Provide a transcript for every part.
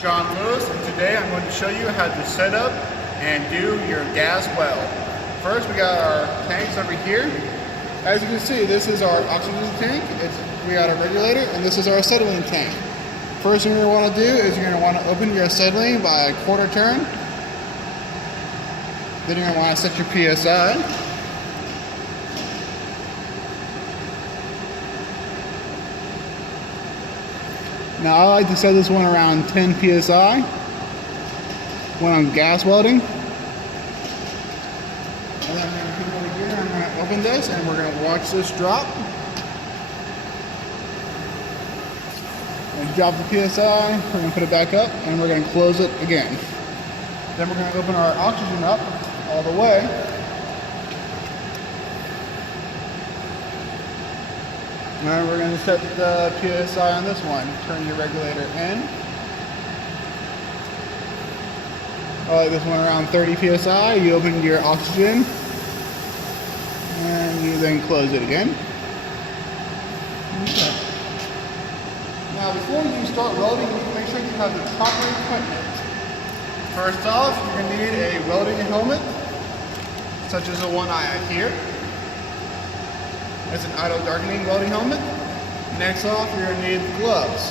John Lewis, and today I'm going to show you how to set up and do your gas weld. First, we got our tanks over here. As you can see, this is our oxygen tank. We got our regulator, and this is our acetylene tank. First thing you're going to want to do is you're going to want to open your acetylene by a quarter turn. Then you're going to want to set your PSI. Now I like to set this one around 10 PSI when I'm gas welding. And then I'm going to come over here, I'm going to open this and we're going to watch this drop. And drop the PSI, we're going to put it back up and we're going to close it again. Then we're going to open our oxygen up all the way. And we're going to set the PSI on this one. Turn your regulator in. I like this one around 30 PSI. You open your oxygen and you then close it again. Okay. Now before you start welding, you need to make sure you have the proper equipment. First off, you're going to need a welding helmet, such as the one I have here. It's an idle darkening welding helmet. Next off, you're going to need gloves.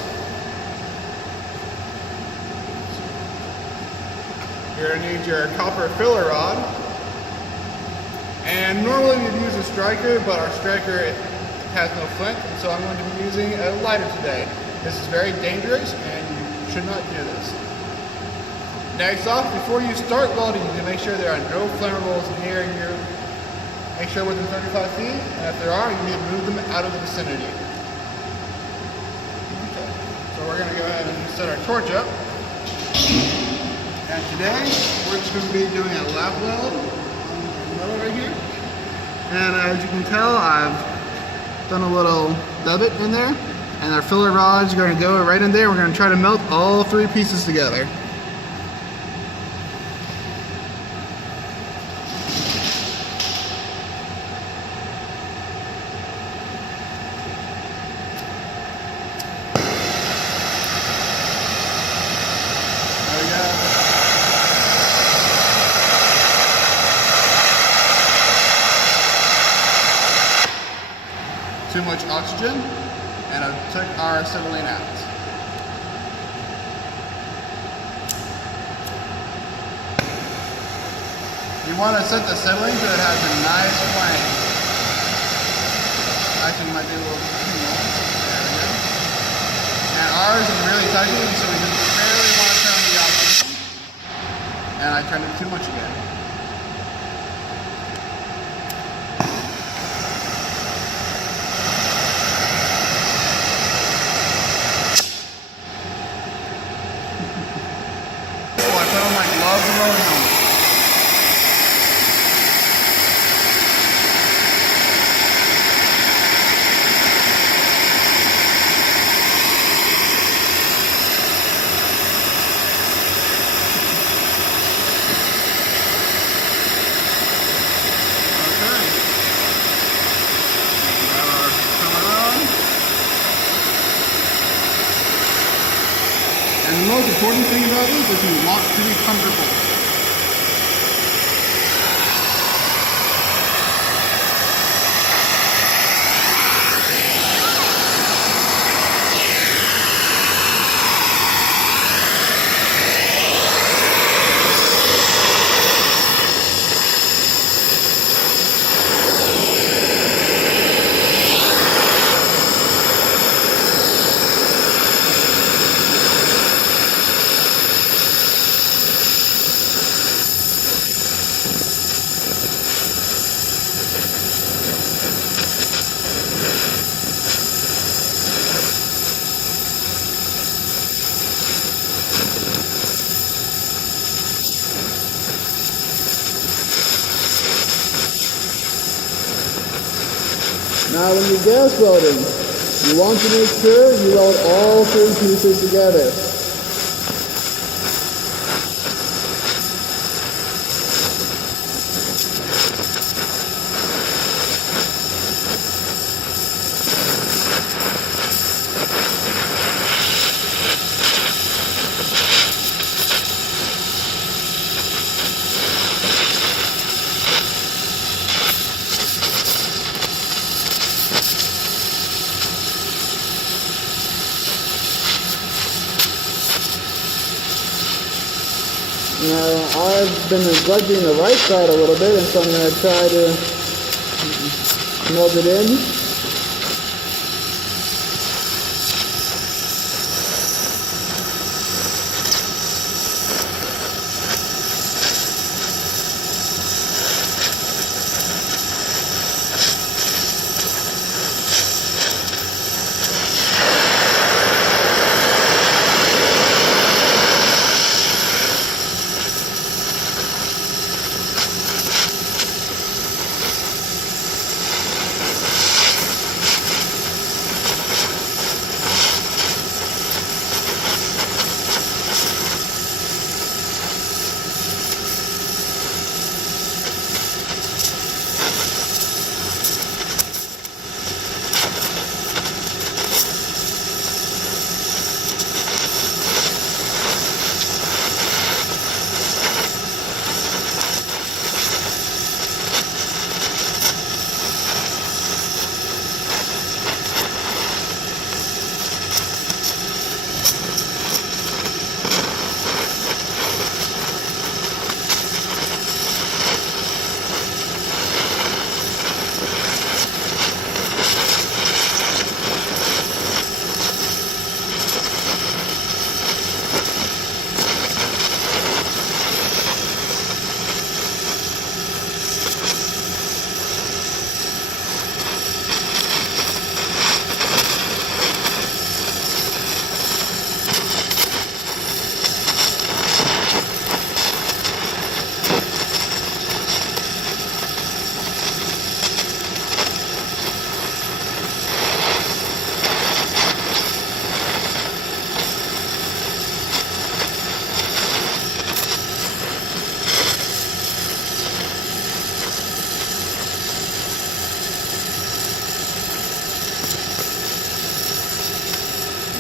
You're going to need your copper filler rod. And normally we'd use a striker, but our striker has no flint, so I'm going to be using a lighter today. This is very dangerous and you should not do this. Next off, before you start welding, you need to make sure there are no flammables near your. Make sure within 35 feet, and if there are, you need to move them out of the vicinity. Okay, so we're going to go ahead and set our torch up. And today, we're just going to be doing a lap weld on the metal right here. And as you can tell, I've done a little dovette in there, and our filler rods are going to go right in there. We're going to try to melt all three pieces together. Too much oxygen, and I took our acetylene out. You want to set the acetylene so it has a nice flame. Actually, it might be a little too long. There we go. And ours is really tight, so we just barely want to turn the oxygen. And I turned it too much again. Love the welding helmet. Okay. Now our camera on. And the most important thing about this is you want to be comfortable. Now when you're gas welding, you want to make sure you weld all three pieces together. Now, I've been neglecting the right side a little bit, and so I'm going to try to melt it in.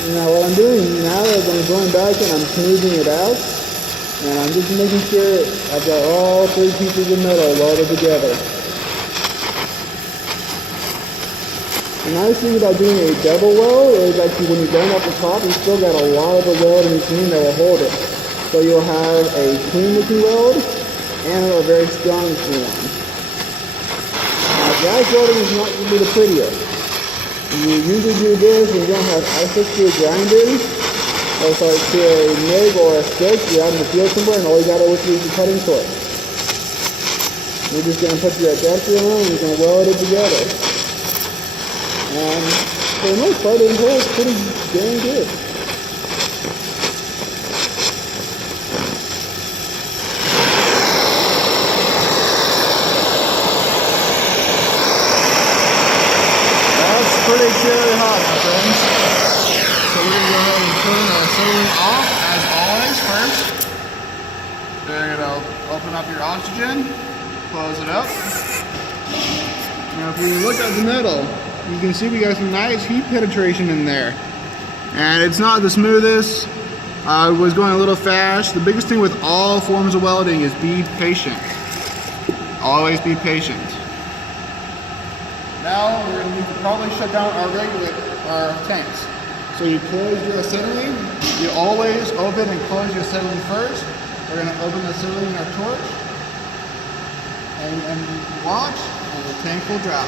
Now what I'm doing now is I'm going back and I'm smoothing it out, and I'm just making sure I've got all three pieces of metal welded together. The nice thing about doing a double weld is actually when you're going off the top, you still got a lot of the weld in between that will hold it. So you'll have a clean looking weld and a very strong looking one. Now gas welding is not usually the prettiest. You usually do this when you don't have access to a grinder, or to a MIG or a stick. You're out in the field somewhere and all you got to is your cutting torch. You're just going to put your adapter on and you're going to weld it together. And for the most part, it holds pretty dang good. Pretty chilly hot, my friends. So we're gonna go ahead and turn our cylinder off as always first. Then you're gonna open up your oxygen, close it up. Now if we look at the metal, you can see we got some nice heat penetration in there. And it's not the smoothest. I was going a little fast. The biggest thing with all forms of welding is be patient. Always be patient. Now we're going to need to probably shut down our tanks. So you close your acetylene. You always open and close your acetylene first. We're going to open the acetylene in our torch and watch, and the tank will drop.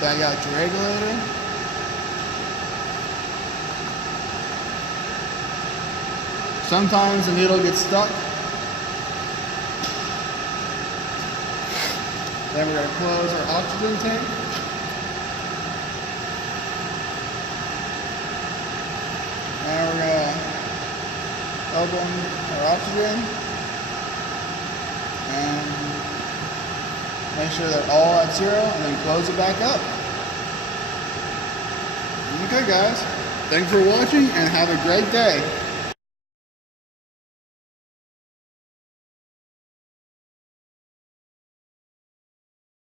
Bag out your regulator. Sometimes the needle gets stuck. Then we're going to close our oxygen tank. And we're going to open our oxygen and make sure they're all at 0 and then close it back up. Okay guys, thanks for watching and have a great day.